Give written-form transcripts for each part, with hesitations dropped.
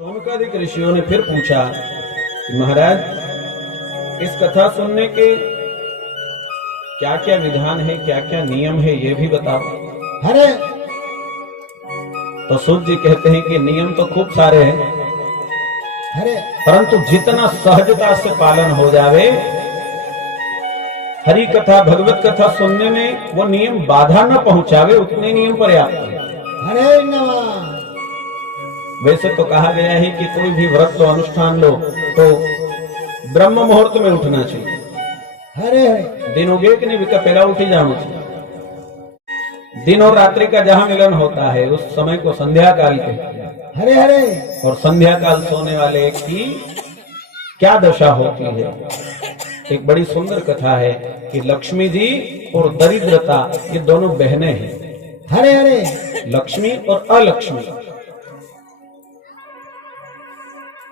शौनकादिक ऋषियों ने फिर पूछा कि महाराज इस कथा सुनने के क्या क्या विधान है, क्या क्या नियम है, ये भी बताओ। अरे तो सूत जी कहते हैं कि नियम तो खूब सारे हैं, अरे परंतु जितना सहजता से पालन हो जावे, हरि कथा भगवत कथा सुनने में वो नियम बाधा न पहुंचावे, उतने नियम पर्याप्त है। हरे नमः। वैसे तो कहा गया है कि कोई भी व्रत लो, अनुष्ठान लो, तो ब्रह्म मुहूर्त में उठना चाहिए। हरे हरे दिन उगे कि नहीं विका पहला उठी जाना चाहिए। दिन और रात्रि का जहां मिलन होता है उस समय को संध्या काल कहते हैं। हरे हरे और संध्या काल सोने वाले की क्या दशा होती है। एक बड़ी सुंदर कथा है कि लक्ष्मी जी और दरिद्रता ये दोनों बहनें हैं। हरे हरे लक्ष्मी और अलक्ष्मी।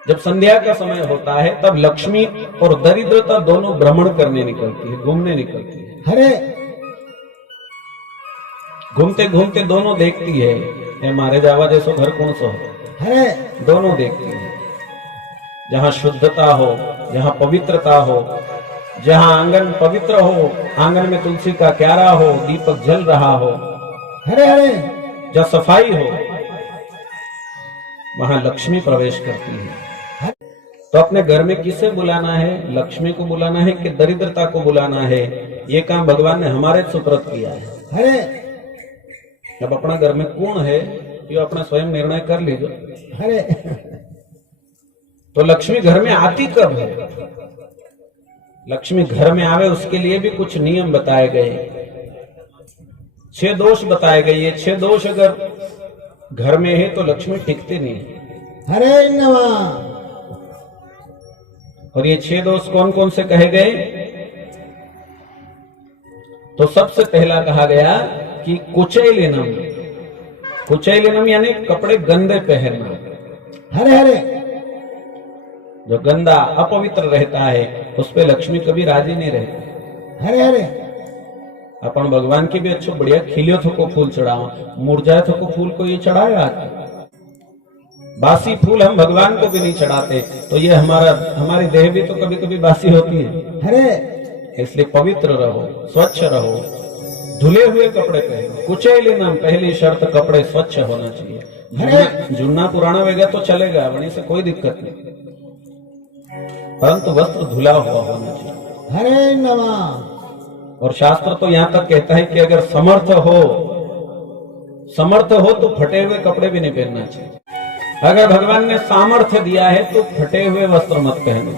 जब संध्या का समय होता है तब लक्ष्मी और दरिद्रता दोनों भ्रमण करने निकलती है, घूमने निकलती है। हरे घूमते घूमते दोनों देखती है, ये मारे जावा जैसो घर कौन सो है। हरे दोनों देखती है जहां शुद्धता हो, जहां पवित्रता हो, जहां आंगन पवित्र हो, आंगन में तुलसी का क्यारा हो, दीपक जल रहा हो, हरे हरे जहां सफाई हो, वहां लक्ष्मी प्रवेश करती है। तो अपने घर में किसे बुलाना है, लक्ष्मी को बुलाना है कि दरिद्रता को बुलाना है, ये काम भगवान ने हमारे सुप्रत किया है। हरे अब अपना घर में कौन है ये अपना स्वयं निर्णय कर लीजिए। हरे तो लक्ष्मी घर में आती कब है? लक्ष्मी घर में आवे उसके लिए भी कुछ नियम बताए गए, 6 दोष बताए गए। ये 6 दोष अगर घर में है तो लक्ष्मी टिकती नहीं है। हरे नमः। और ये 6 दोष कौन कौन से कहे गए? तो सबसे पहला कहा गया कि कुचैलिनम। कुचैलिनम यानी कपड़े गंदे पहनना। हरे हरे जो गंदा अपवित्र रहता है उस पे लक्ष्मी कभी राजी नहीं रहती। हरे हरे अपन भगवान की भी अच्छो बढ़िया खिलियो थो को फूल चढ़ाओ, मुरझाए थो को फूल को ये चढ़ाए आज। बासी फूल हम भगवान को भी नहीं चढ़ाते, तो ये हमारी देह भी तो कभी कभी बासी होती है। हरे इसलिए पवित्र रहो, स्वच्छ रहो, धुले हुए कपड़े पहनो। कुचैलिनम पहली शर्त, कपड़े स्वच्छ होना चाहिए। जुन्ना पुराना वेगा तो चलेगा, वहीं से कोई दिक्कत नहीं, परंतु वस्त्र धुला हुआ होना चाहिए। हरे नमः। और शास्त्र तो यहां तक कहता है कि अगर समर्थ हो तो फटे हुए कपड़े भी नहीं पहनना चाहिए। अगर भगवान ने सामर्थ्य दिया है तो फटे हुए वस्त्र मत पहनो।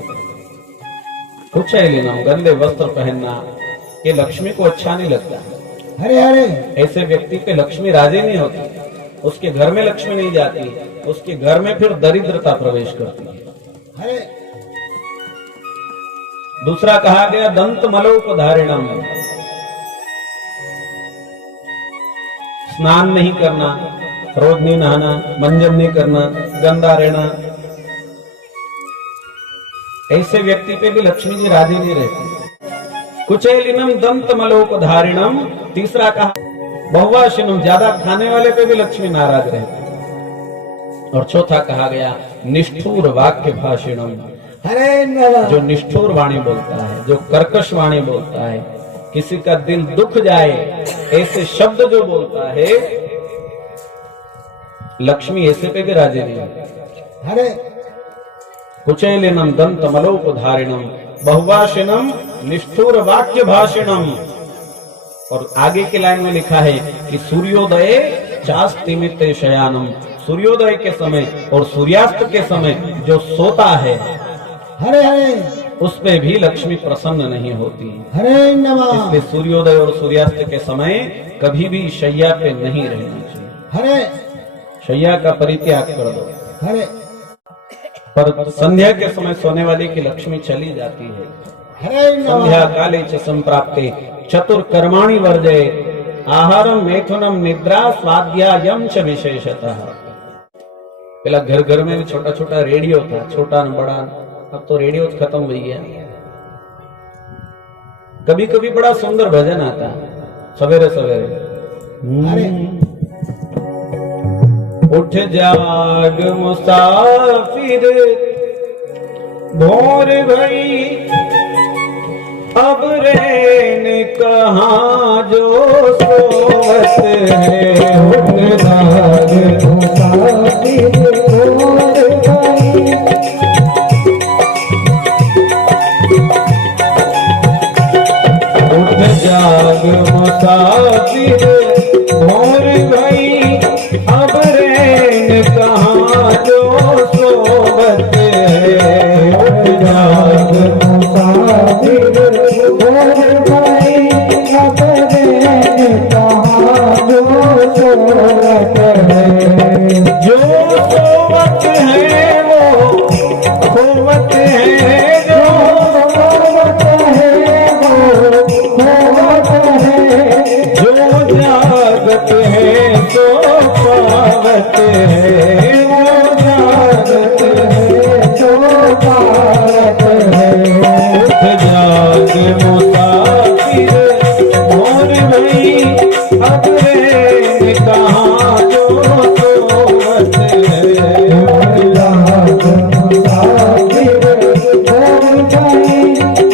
कुछ है लेना, गंदे वस्त्र पहनना ये लक्ष्मी को अच्छा नहीं लगता। हरे हरे ऐसे व्यक्ति पे लक्ष्मी राजी नहीं होती, उसके घर में लक्ष्मी नहीं जाती, उसके घर में फिर दरिद्रता प्रवेश करती है। हरे दूसरा कहा गया दंत मलोपधारिणम। स्नान नहीं करना, रोज नहीं नहाना, मंजन नहीं करना, गंदा रहना, ऐसे व्यक्ति पे भी लक्ष्मी जी राजी नहीं रहती। कुचैलिनम दंत मलोपधारिणम। तीसरा कहा बहुवाशिनम, ज्यादा खाने वाले पे भी लक्ष्मी नाराज रहती। और चौथा कहा गया निष्ठुर वाक्य भाषिणम। हरे नमः। जो निष्ठुर वाणी बोलता है, जो कर्कश वाणी बोलता है, किसी का दिल दुख जाए ऐसे शब्द जो बोलता है, लक्ष्मी ऐसे पे भी राजी नहीं होती। हरे कुचैलिनम दंत मलोपधारिणम बहुवाशिनम निष्ठुर वाक्य भाषिणम। और आगे की लाइन में लिखा है कि सूर्योदय चास्तिमिते शयानम। सूर्योदय के समय और सूर्यास्त के समय जो सोता है, हरे हरे उस पे भी लक्ष्मी प्रसन्न नहीं होती। हरे नमः। इसलिए सूर्योदय और सूर्यास्त के समय कभी भी शैया पे नहीं रहना चाहिए। हरे शैया का परित्याग कर दो। हरे पर संध्या के समय सोने वाली की लक्ष्मी चली जाती है। हरे संध्या नमः। काले च संप्राप्ते चतुर्कर्माणि वर्जये आहारम मैथुनम निद्रा स्वाध्यायम च विशेषतः। पहला घर घर में भी छोटा छोटा रेडियो था, छोटा न बड़ा, अब तो रेडियो खत्म हो गया। कभी कभी बड़ा सुंदर भजन आता सवेरे सवेरे। अरे उठ जाग मुसाफिर भोर भई अब रैन कहाँ जो सोवत है। उठ जाग मुसाफिर भोर भई उठ जाग मुसाफिर भोर भई अब रैन कहाँ जो सोवत है। उठ जाग मुसाफिर भोर भई अब रैन कहाँ जो सोवत है। जो सोवत है वो खोवत है, जो सोवत है वो खोवत है। जो जागत है तो पावत है, वो जागत है तो पावत है। उठ जाग मुसाफिर भोर भई अब रैन कहाँ जो सोवत है। उठ जाग मुसाफिर भोर भई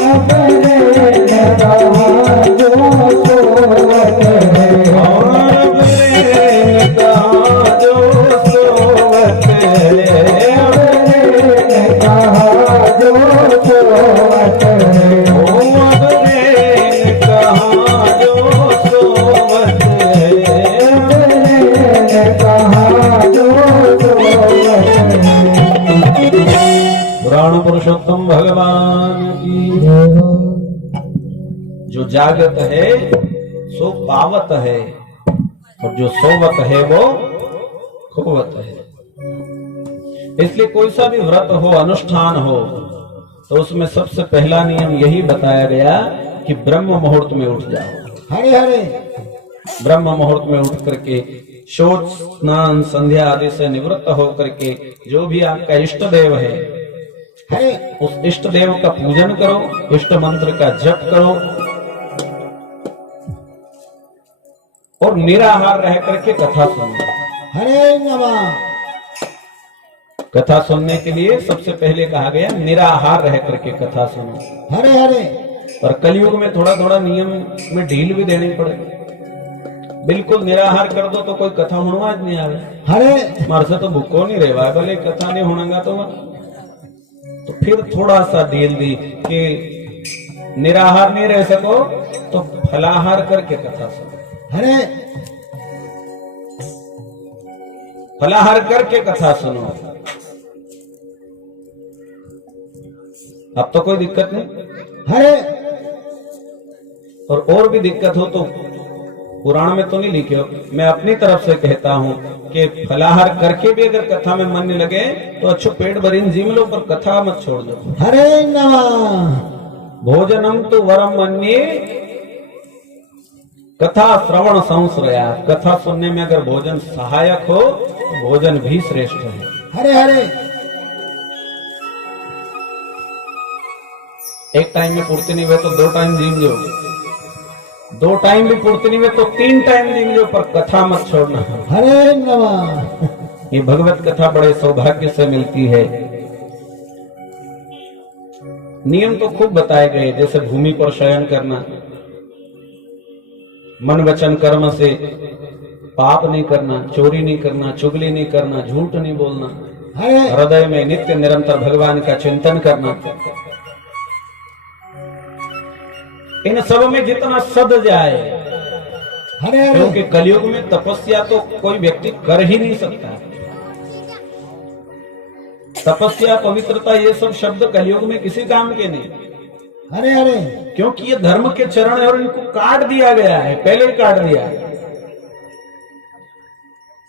अब रैन कहाँ जो सोवत है। और अब रैन कहाँ जो सोवत है। अब रैन कहाँ जो सोवत है। ओ अब रैन कहाँ जो सोवत है। अब रैन कहाँ जो सोवत है। पुराण पुरुषोत्तम भगवान की जो जागत है सो पावत है और जो सोवत है वो खोवत है। इसलिए कोई सा भी व्रत हो, अनुष्ठान हो, तो उसमें सबसे पहला नियम यही बताया गया कि ब्रह्म मुहूर्त में उठ जाओ। हरे हरे ब्रह्म मुहूर्त में उठ करके शौच स्नान संध्या आदि से निवृत्त होकर के जो भी आपका इष्ट देव है हरे उस इष्ट देव का पूजन करो, इष्ट मंत्र का जप करो और निराहार रह करके कथा सुनो। हरे नमः कथा सुनने के लिए सबसे पहले कहा गया निराहार रह करके कथा सुनो। हरे हरे और कलयुग में थोड़ा थोड़ा नियम में ढील भी देनी पड़े। बिल्कुल निराहार कर दो तो कोई कथा होना नहीं आवे। हरे मार से तो भूखो नहीं रहवा, भले कथा नहीं होना तो फिर थोड़ा सा ढील दी कि निराहार नहीं रह सको तो फलाहार करके कथा सुनो। हरे फलाहार करके कथा सुनो। अब तो कोई दिक्कत नहीं। हरे और भी दिक्कत हो तो पुराण में तो नहीं लिखे हो, मैं अपनी तरफ से कहता हूं कि फलाहार करके भी अगर कथा में मन लगे तो अच्छो पेट भरीन जिम लो पर कथा मत छोड़ दो। हरे नमः भोजनम तो वरम मन्ये कथा श्रवण संश्रया। कथा सुनने में अगर भोजन सहायक हो तो भोजन भी श्रेष्ठ है। हरे हरे एक टाइम में पूर्ति नहीं हुए तो 2 टाइम जिम जो, 2 टाइम भी पूर्ति नहीं हुए तो 3 टाइम जिम जो, पर कथा मत छोड़ना। हरे नमः ये भगवत कथा बड़े सौभाग्य से मिलती है। नियम तो खूब बताए गए, जैसे भूमि पर शयन करना, मन वचन कर्म से पाप नहीं करना, चोरी नहीं करना, चुगली नहीं करना, झूठ नहीं बोलना, हरे हृदय में नित्य निरंतर भगवान का चिंतन करना। इन सब में जितना सद जाए, हरे हरे क्योंकि कलयुग में तपस्या तो कोई व्यक्ति कर ही नहीं सकता। तपस्या पवित्रता ये सब शब्द कलयुग में किसी काम के नहीं। हरे हरे क्योंकि ये धर्म के चरण है और इनको काट दिया गया है, पहले ही काट दिया है।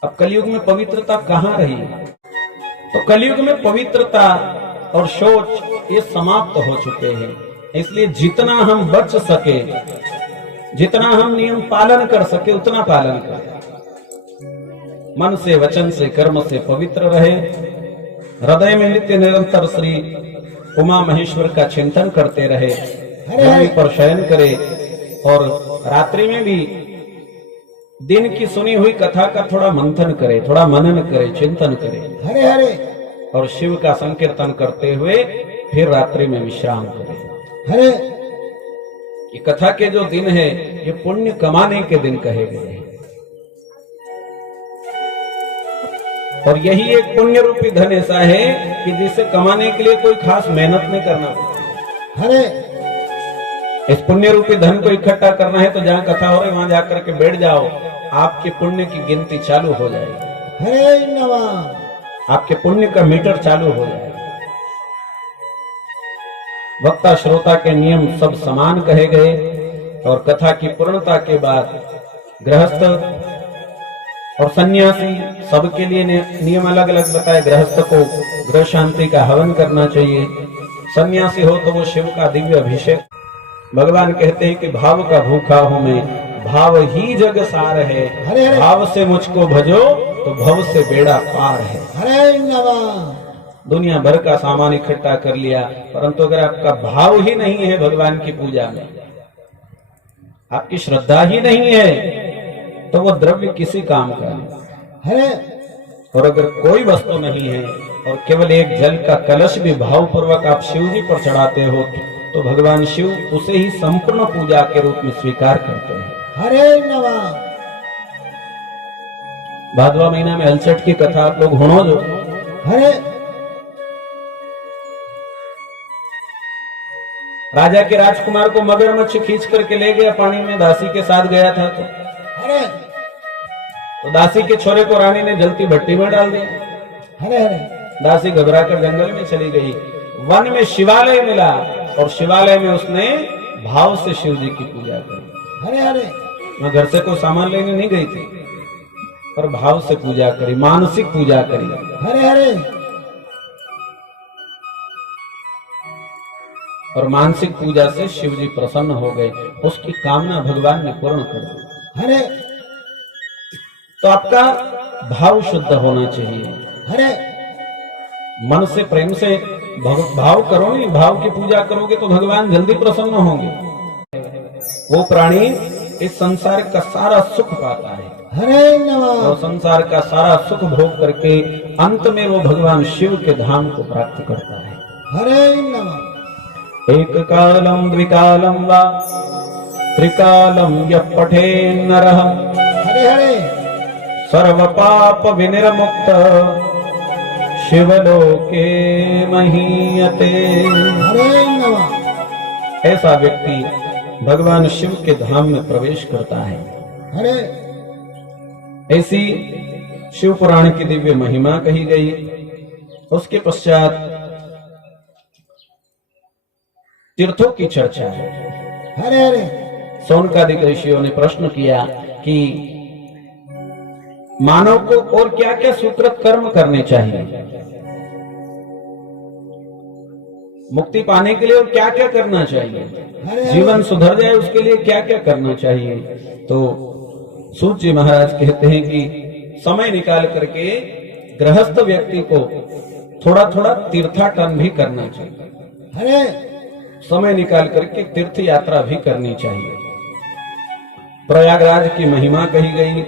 अब कलयुग में पवित्रता कहां रही? तो कलयुग में पवित्रता और शौच ये समाप्त हो चुके हैं। इसलिए जितना हम बच सके, जितना हम नियम पालन कर सके उतना पालन करें। मन से, वचन से, कर्म से पवित्र रहे। हृदय में नित्य निरंतर श्री उमा महेश्वर का चिंतन करते रहे। भूमि पर शयन करे और रात्रि में भी दिन की सुनी हुई कथा का थोड़ा मंथन करे, थोड़ा मनन करे, चिंतन करे हरे हरे और शिव का संकीर्तन करते हुए फिर रात्रि में विश्राम करे। हरे ये कथा के जो दिन है ये पुण्य कमाने के दिन कहे गए हैं और यही एक पुण्य रूपी धन ऐसा है कि जिसे कमाने के लिए कोई खास मेहनत नहीं करना पड़ती। हरे इस पुण्य रूपी धन को इकट्ठा करना है तो जहां कथा हो रही है वहां जाकर के बैठ जाओ, आपके पुण्य की गिनती चालू हो जाएगी, हरे नमः। आपके पुण्य का मीटर चालू हो जाएगा। वक्ता श्रोता के नियम सब समान कहे गए और कथा की पूर्णता के बाद गृहस्थ और सन्यासी सबके लिए नियम अलग अलग बताए। गृहस्थ को गृह शांति का हवन करना चाहिए, सन्यासी हो तो वो शिव का दिव्य अभिषेक। भगवान कहते हैं कि भाव का भूखा हूं मैं, भाव ही जग सार है, हरे हरे। भाव से मुझको भजो तो भव से बेड़ा पार है। हरे नमः। दुनिया भर का सामान इकट्ठा कर लिया, परंतु अगर आपका भाव ही नहीं है भगवान की पूजा में, आपकी श्रद्धा ही नहीं है, तो वह द्रव्य किसी काम का नहीं। हरे और अगर कोई वस्तु नहीं है और केवल एक जल का कलश भी भाव पूर्वक आप शिव जी पर चढ़ाते हो तो भगवान शिव उसे ही संपूर्ण पूजा के रूप में स्वीकार करते हैं। हरे नमः। भादवा महीना में अलचट की कथा आप लोग सुनो जो। हरे राजा के राजकुमार को मगरमच्छ खींच करके ले गया पानी में, दासी के साथ गया था हरे तो दासी के छोरे को रानी ने जलती भट्टी में डाल दिया। हरे हरे दासी घबराकर जंगल में चली गई। वन में शिवालय मिला और शिवालय में उसने भाव से शिव जी की पूजा करी। हरे हरे मैं घर से कोई सामान लेने नहीं गई थी, पर भाव से पूजा करी, मानसिक पूजा करी। हरे हरे और मानसिक पूजा से शिव जी प्रसन्न हो गए, उसकी कामना भगवान ने पूर्ण कर दी। हरे तो आपका भाव शुद्ध होना चाहिए। हरे मन से प्रेम से भाव करो, नहीं भाव की पूजा करोगे तो भगवान जल्दी प्रसन्न होंगे। वो प्राणी इस संसार का सारा सुख पाता है हरे नमः। और संसार का सारा सुख भोग करके अंत में वो भगवान शिव के धाम को प्राप्त करता है। हरे नमः। एक कालम द्विकालम वा त्रिकालम यः पठेन् नरः हरे हरे सर्व पाप विनिर्मुक्त शिवलोके महीयते। हरे नमः। ऐसा व्यक्ति भगवान शिव के धाम में प्रवेश करता है। हरे ऐसी शिव पुराण की दिव्य महिमा कही गई। उसके पश्चात तीर्थों की चर्चा है। हरे हरे सोनकादिक ऋषियों ने प्रश्न किया कि मानव को और क्या क्या सूत्रत कर्म करने चाहिए, मुक्ति पाने के लिए और क्या क्या करना चाहिए, जीवन सुधर जाए उसके लिए क्या क्या करना चाहिए। तो सूत जी महाराज कहते हैं कि समय निकाल करके गृहस्थ व्यक्ति को थोड़ा थोड़ा तीर्थाटन भी करना चाहिए। हरे समय निकाल करके तीर्थ यात्रा भी करनी चाहिए। प्रयागराज की महिमा कही गई।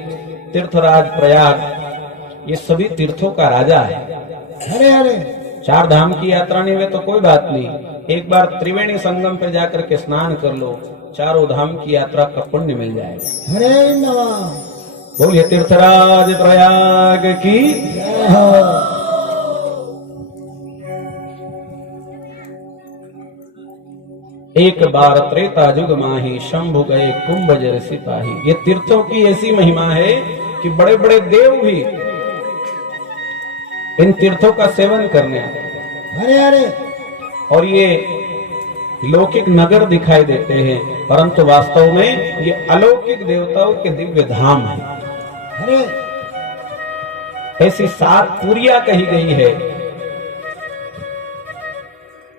तीर्थराज प्रयाग ये सभी तीर्थों का राजा है। हरे हरे 4 धाम की यात्रा नहीं हुए तो कोई बात नहीं, एक बार त्रिवेणी संगम पे जाकर के स्नान कर लो, 4 धाम की यात्रा का पुण्य मिल जाएगा। हरे नमः। बोलिए तीर्थराज प्रयाग की। जय हो। एक बार त्रेता युग माही शंभु गए कुंभ जर सिपाही। ये तीर्थों की ऐसी महिमा है कि बड़े बड़े देव भी इन तीर्थों का सेवन करने आते हैं। हरे हरे और ये लौकिक नगर दिखाई देते हैं, परंतु वास्तव में ये अलौकिक देवताओं के दिव्य धाम है। हरे ऐसी 7 पुरियां कही गई है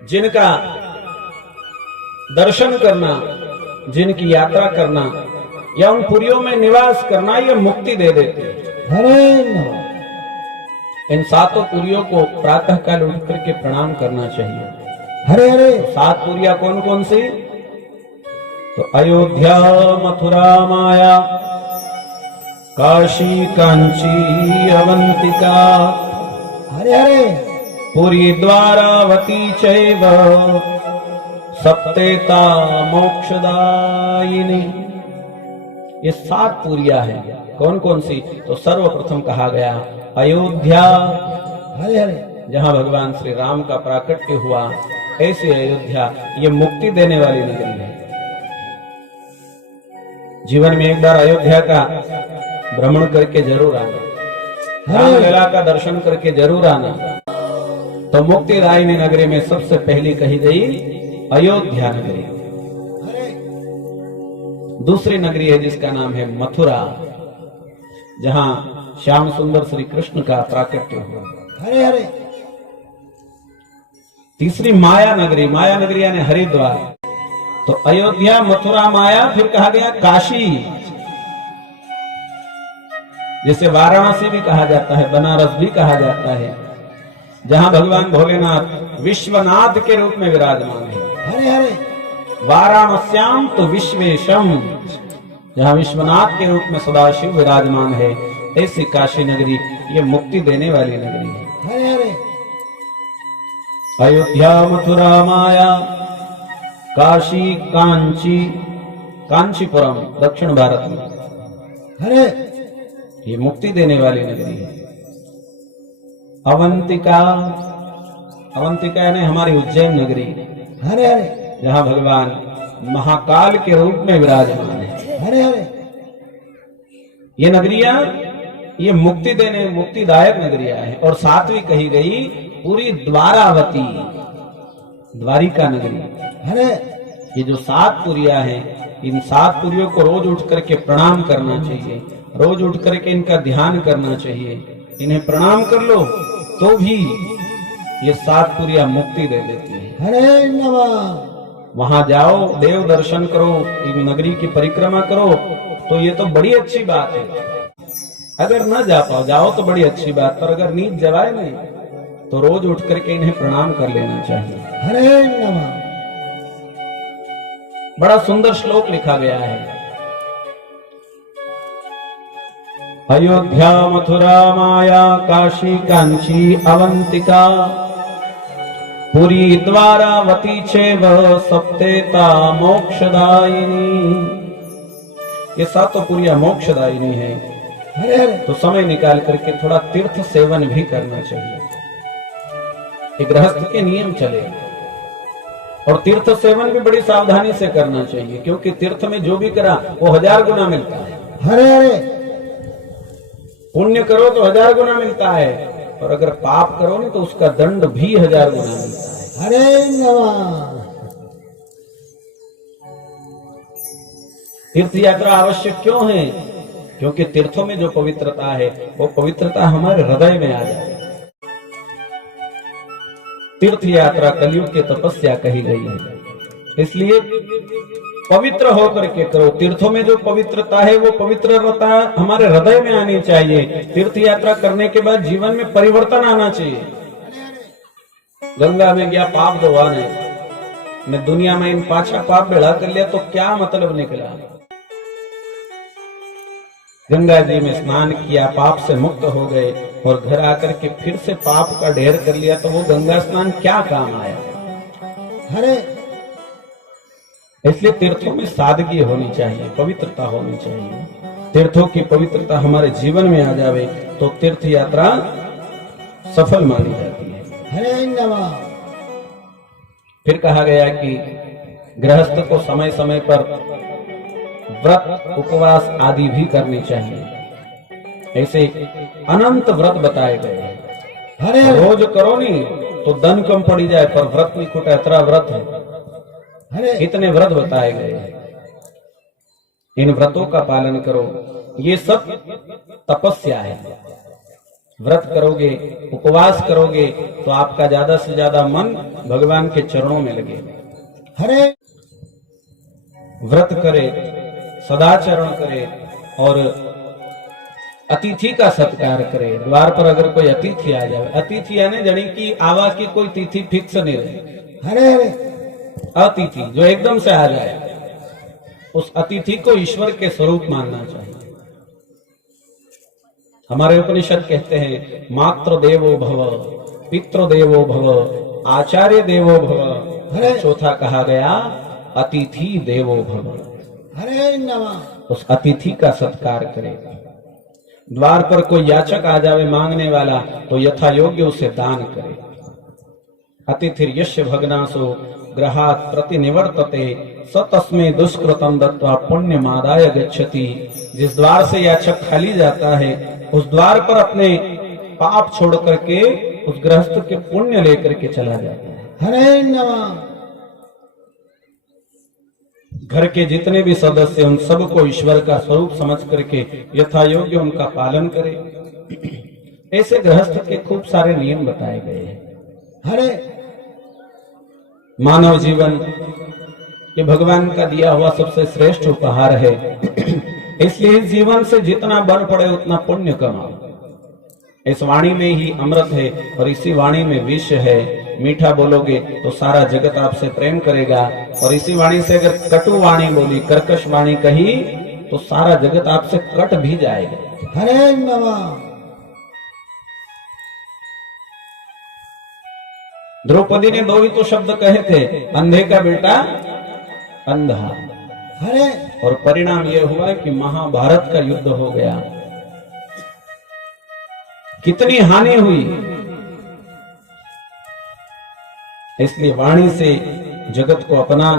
जिनका दर्शन करना, जिनकी यात्रा करना या उन पुरियों में निवास करना ये मुक्ति दे देते हैं। हरे नमः। इन 7 पुरियों को प्रातः काल उठ करके प्रणाम करना चाहिए। हरे हरे 7 पुरियां कौन कौन सी? तो अयोध्या, मथुरा, माया, काशी कांची अवंतिका हरे हरे पुरी द्वारावती चैव सप्तेता मोक्षदायिनी। ये 7 पुरिया है। कौन कौन सी? तो सर्वप्रथम कहा गया अयोध्या, हरे हरे जहां भगवान श्री राम का प्राकट्य हुआ, ऐसी अयोध्या ये मुक्ति देने वाली नगरी है। जीवन में एक बार अयोध्या का भ्रमण करके जरूर आना, रामलीला का दर्शन करके जरूर आना। तो मुक्तिदायिनी नगरी में सबसे पहली कही गई अयोध्या नगरी। हरे दूसरी नगरी है जिसका नाम है मथुरा, जहां श्याम सुंदर श्री कृष्ण का प्राकट्य हुआ। हरे हरे तीसरी माया नगरी, माया नगरी यानी हरिद्वार। तो अयोध्या, मथुरा, माया, फिर कहा गया काशी, जिसे वाराणसी भी कहा जाता है, बनारस भी कहा जाता है, जहां भगवान भोलेनाथ विश्वनाथ के रूप में विराजमान है। हरे हरे वाराणस्याम तो विश्वेशम, जहां विश्वनाथ के रूप में सदाशिव विराजमान है, ऐसी काशी नगरी ये मुक्ति देने वाली नगरी है। हरे हरे अयोध्या, मथुरा, माया, काशी, कांची, कांचीपुरम दक्षिण भारत में, हरे ये मुक्ति देने वाली नगरी है। अवंतिका, अवंतिका यानी हमारी उज्जैन नगरी, हरे हरे जहां भगवान महाकाल के रूप में विराजमान है। हरे हरे ये नगरियां ये मुक्ति देने, मुक्तिदायक नगरियां हैं। और 7वीं कही गई पूरी द्वारावती, द्वारिका नगरी। हरे ये जो 7 पुरिया हैं, इन 7 पुरियों को रोज उठ करके प्रणाम करना चाहिए, रोज उठ करके इनका ध्यान करना चाहिए। इन्हें प्रणाम कर लो तो भी ये 7 पुरिया मुक्ति दे देती है। हरे नमः वहां जाओ, देव दर्शन करो, इन नगरी की परिक्रमा करो, तो ये तो बड़ी अच्छी बात है। अगर न जा पाओ, जाओ तो बड़ी अच्छी बात, पर अगर नींद जवाए नहीं तो रोज उठ करके इन्हें प्रणाम कर लेना चाहिए। हरे नमः बड़ा सुंदर श्लोक लिखा गया है। अयोध्या, मथुरा, माया, काशी, कांची, अवंतिका, पुरी द्वारावती चैव सप्तेता मोक्षदायिनी। ये 7 पुरिया मोक्षदायिनी है। हरे हरे तो समय निकाल करके थोड़ा तीर्थ सेवन भी करना चाहिए। एक गृहस्थ के नियम चले, और तीर्थ सेवन भी बड़ी सावधानी से करना चाहिए, क्योंकि तीर्थ में जो भी करा वो 1000 गुना मिलता है। हरे हरे पुण्य करो तो 1000 गुना मिलता है, और अगर पाप करो नहीं तो उसका दंड भी 1000 गुना मिलता है। हरे नमः तीर्थ यात्रा आवश्यक क्यों है? क्योंकि तीर्थों में जो पवित्रता है वो पवित्रता हमारे हृदय में आ जाए। तीर्थ यात्रा कलयुग की तपस्या कही गई है, इसलिए पवित्र होकर के करो। तीर्थों में जो पवित्रता है वो पवित्रता हमारे हृदय में आनी चाहिए। तीर्थ यात्रा करने के बाद जीवन में परिवर्तन आना चाहिए। गंगा में गया, पाप धोवा नहीं, मैं दुनिया में इन 5 पाप बेड़ा कर लिया तो क्या मतलब निकला? गंगा जी में स्नान किया, पाप से मुक्त हो गए, और घर आकर के फिर से पाप का ढेर कर लिया, तो वो गंगा स्नान क्या काम आया? हरे इसलिए तीर्थों में सादगी होनी चाहिए, पवित्रता होनी चाहिए। तीर्थों की पवित्रता हमारे जीवन में आ जावे तो तीर्थ यात्रा सफल मानी जाती है। हरे नमः फिर कहा गया कि गृहस्थ को समय समय पर व्रत, उपवास आदि भी करनी चाहिए। ऐसे अनंत व्रत बताए गए हैं। हरे हरे रोज करो नहीं तो धन कम पड़ी जाए, पर व्रत नहीं खुटा, इतना व्रत है। हरे इतने व्रत बताए गए हैं, इन व्रतों का पालन करो। ये सब तपस्या है। व्रत करोगे, उपवास करोगे तो आपका ज्यादा से ज्यादा मन भगवान के चरणों में लगे। हरे व्रत करे, सदाचरण करे, और अतिथि का सत्कार करे। द्वार पर अगर कोई अतिथि आ जाए, अतिथि यानी जनी की आवा की कोई तिथि फिक्स नहीं रहे। हरे हरे अतिथि जो एकदम से आ जाए, उस अतिथि को ईश्वर के स्वरूप मानना चाहिए। हमारे उपनिषद कहते हैं मातृ देवो भव, पितृ देवो भव, आचार्य देवो भव। चौथा कहा गया अतिथि देवो भव। हरे नमः। उस अतिथि का सत्कार करेगा। द्वार पर कोई याचक आ जावे मांगने वाला तो यथा योग्य उसे दान करे। अतिथिर यस्य भग्नासो ग्रहात् प्रतिनिवर्तते स तस्मै दुष्कृतं दत्वा पुण्यमादाय गच्छति। जिस द्वार से याचक खाली जाता है उस द्वार पर अपने पाप छोड़ करके उस गृहस्थ के पुण्य लेकर के चला जाता है। हरे नमः। घर के जितने भी सदस्य उन सबको ईश्वर का स्वरूप समझ करके यथा योग्य उनका पालन करे। ऐसे गृहस्थ के खूब सारे नियम बताए गए हैं। हरे मानव जीवन ये भगवान का दिया हुआ सबसे श्रेष्ठ उपहार है। इसलिए इस जीवन से जितना बन पड़े उतना पुण्य कमाओ। इस वाणी में ही अमृत है और इसी वाणी में विष है। मीठा बोलोगे तो सारा जगत आपसे प्रेम करेगा और इसी वाणी से अगर कटु वाणी बोली, कर्कश वाणी कही तो सारा जगत आपसे कट भी जाएगा। हरे नमः। द्रौपदी ने दो ही तो शब्द कहे थे, अंधे का बेटा अंधा। हरे और परिणाम यह हुआ कि महाभारत का युद्ध हो गया। कितनी हानि हुई। इसलिए वाणी से जगत को अपना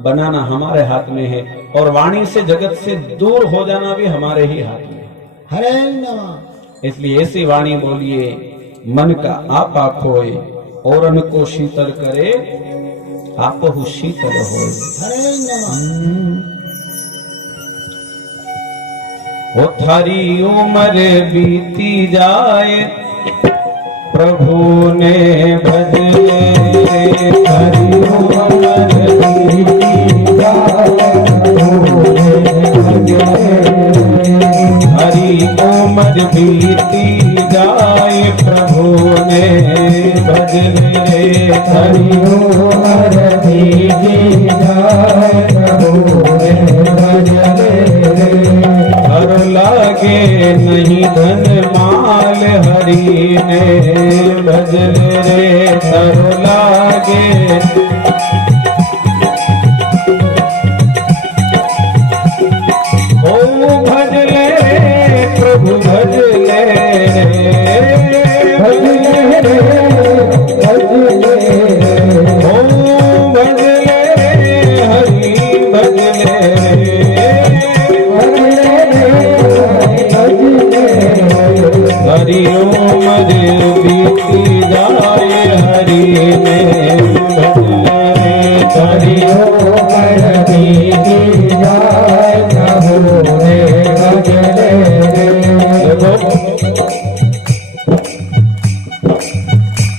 बनाना हमारे हाथ में है और वाणी से जगत से दूर हो जाना भी हमारे ही हाथ में है। हरे नमः। इसलिए ऐसी वाणी बोलिए मन का आपा खोए और को शीतल करे आपहु शीतल होए। हरे नमः। हो थारी उम्र बीती जाए प्रभु ने भज ले। थारी उम्र बीती जाए प्रभु ने भज ले। थारी उम्र बीती जाए प्रभु ने भज ले। थारी उम्र बीती जाए प्रभु ने भज ले। हर लागे नहीं धन माल हरि ने भज रे। हर लागे ओ भज ले प्रभु भज ले। भज ले भज ले ओ भज ले हरि भज ले। हरि उम्र बीती जाए हरि में भज ले। हरि उम्र बीती जाए प्रभु ने भज ले।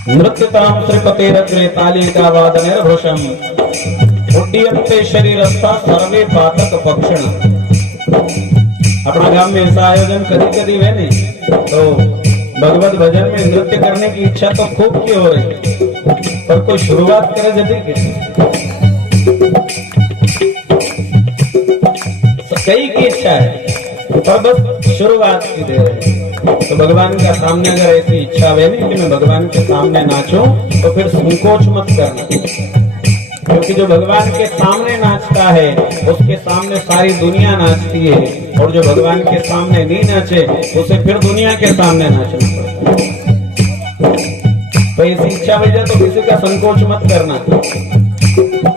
नृत्यतां त्रिपतेरग्रे तालिका वादनेर्भृशम् उड्डीयन्ते शरीरस्था सर्वे पातक पक्षिण। अपना गांव में ऐसा आयोजन कभी कभी है नहीं तो भगवत भजन में नृत्य करने की इच्छा तो खूब की हो रही पर कोई शुरुआत करे जल्दी कई की इच्छा है पर बस शुरुआत की दे रहे। तो भगवान का सामने अगर ऐसी इच्छा है नहीं कि मैं भगवान के सामने नाचूं तो फिर संकोच मत करना, क्योंकि जो भगवान के सामने नाचता है उसके सामने सारी दुनिया नाचती है और जो भगवान के सामने नहीं नाचे उसे फिर दुनिया के सामने नाचना पड़ता है। तो ऐसी इच्छा वजह तो किसी का संकोच मत करना,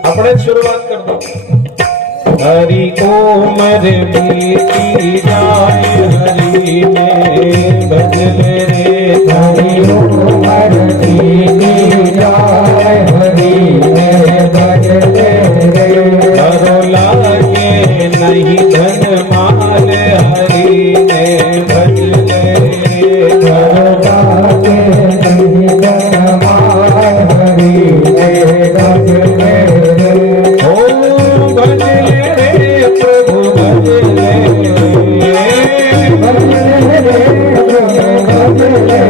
अपने शुरुआत कर दो। हरि उम्र बीती जाए हरि में भज ले। हरि उम्र बीती जाए हरि में भज ले। हर लागे नहीं धन माल हरि में भज ले। हर लागे नहीं धन माल हरि में भज ले। भज ले प्रभु भज ले। भज ले प्रभु भज ले।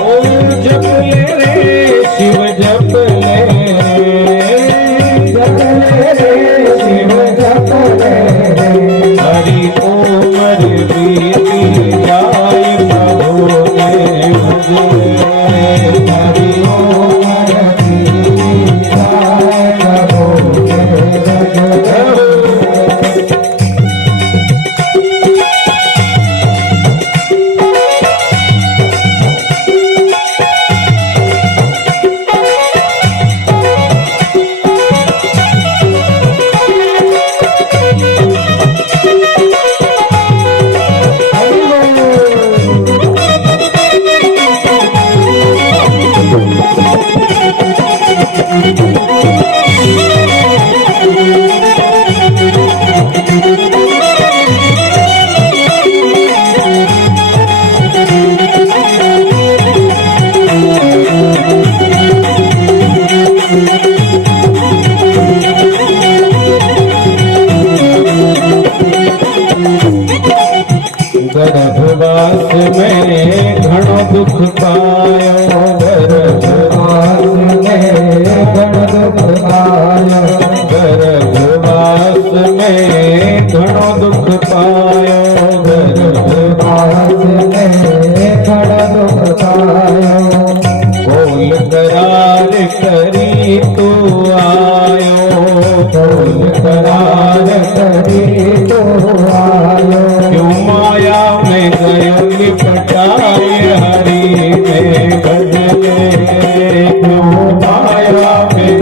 ओम जप ले रे शिव जप ले। आयो, क्यों माया में गयो लिपटाए हरि में भजले, क्यों माया में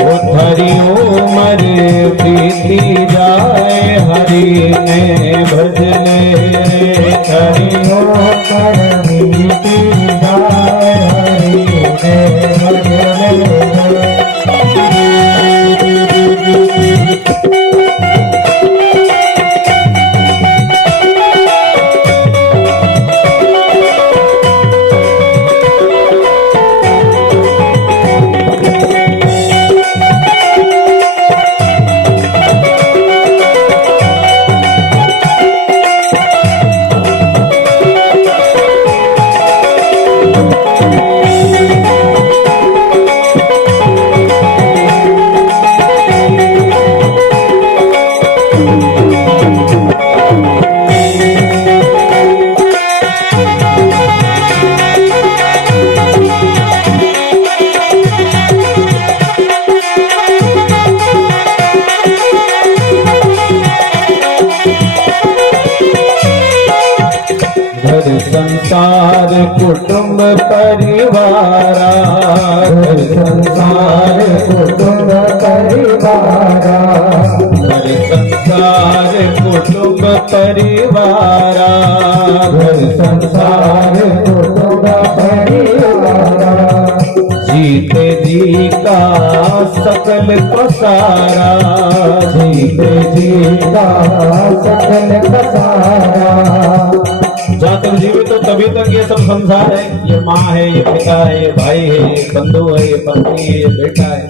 वो धरी उमर बीती जाए हरि में भजले, धरी संसार कुटुंब परिवारा, घर संसार कुटुंब परिवारा, घर संसार कुटुंब परिवारा, घर संसार कुटुंब परिवारा, जीते जी का सकल पसारा, जीते जी का सकल पसारा, जहाँ तक जीवित हो तभी तक ये सब संसार है। ये माँ है, ये पिता है, ये भाई है, ये बंधु है, ये पत्नी है, ये बेटा है।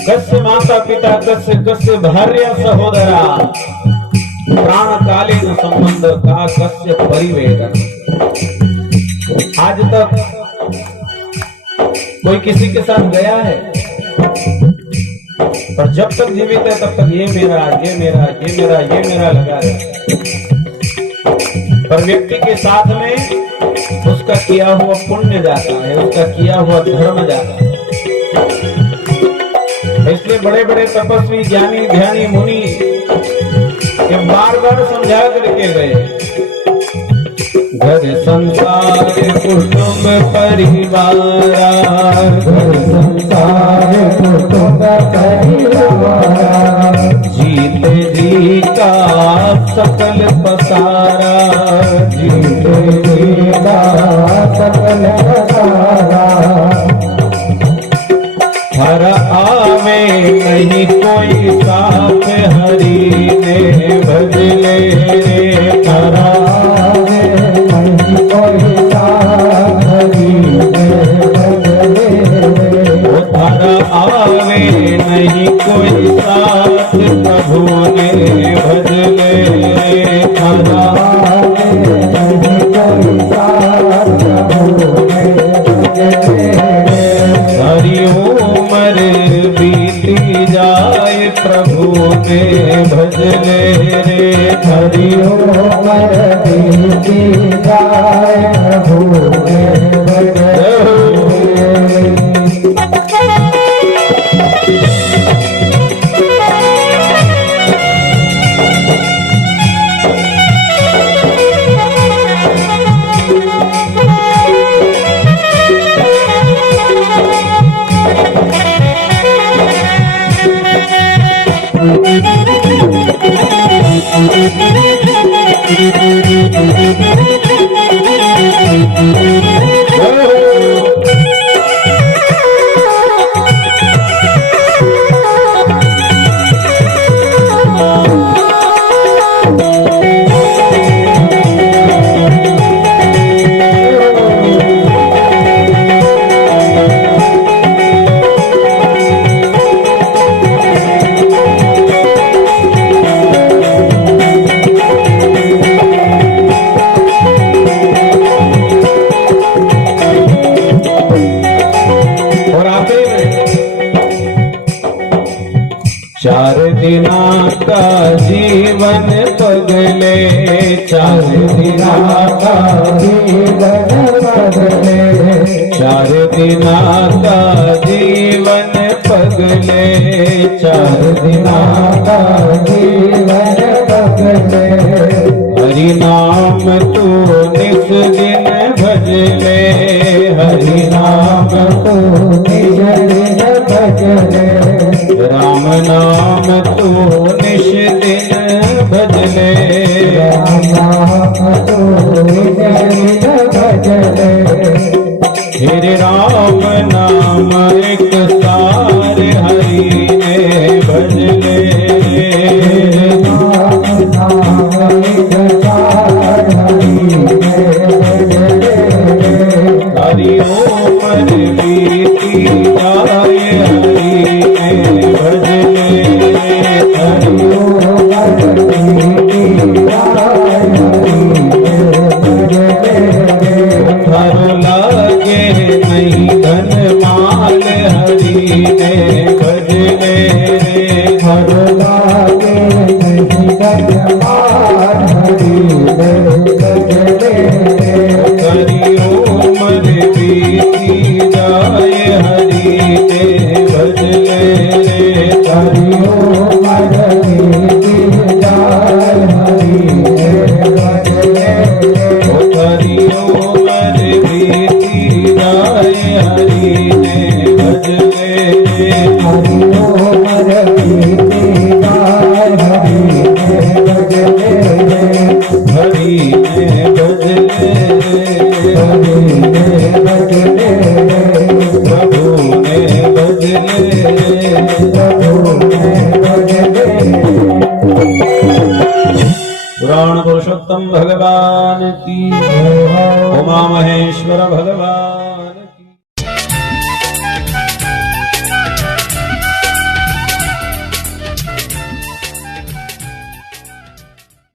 कस्य माता पिता कस्य कस्य भार्या सहोदरा, प्राणकालीन संबंध का कस्य परिवेदन। आज तक कोई किसी के साथ गया है, पर जब तक जीवित है तब तक ये मेरा, ये मेरा, ये मेरा, ये मेरा लगा है। पर व्यक्ति के साथ में उसका किया हुआ पुण्य जाता है, उसका किया हुआ धर्म जाता है। इसलिए बड़े बड़े तपस्वी ज्ञानी ध्यानी मुनि ये बार बार समझा करके गए, घर संसार कुटुंब परिवारा, घर संसार कुटुंब परिवारा, जीते जी का सकल पसारा, जीते जी का सकल पसारा, हर आवे नहीं कोई साथ हरि ने भजले रे, हर आवे नहीं कोई साथ हरि ने भजले रे, हर आवे नहीं कोई साथ प्रभु ने भजले रे, हर आवे नहीं कोई साथ प्रभु ने भजले रे, हरि उमर बीती जाए प्रभु ने भजले रे, हरि उमर बीती जाए प्रभु ने भजले रे। चार दिना का जीवन पगले, चार दिना का जीवन बदले, चार दिना का जीवन माता जीवन बदले हरि नाम तू निस दिन भज ले, हरि नाम तो निज दिन भजले राम नाम तू निश दिन भज ले, नाम तो निज दिन भजले हेरे राम नाम एक सार हरि ने भज ले, नाम एक सार हरि ने भजले हरि ओम बीती जाय हरि ने भज ले, हरि हर लागे नहीं धन माल हरि ने भज ले, हर लागे नहीं धनवान हरि ने भजले हरि ओम बीती जाय हरि ने भज ले, हरि ओम हरि जाय हरि ने भजले हरि ओम बीती जाय हरि ने भज ले, हरि ओम हरि जाय हरि ने भजले हरि ने भज ले, हरि ने भजले प्रभु ने भज ले, प्रभु ने भजले पुराण पुरुषोत्तम भगवान की, उमा महेश्वर भगवान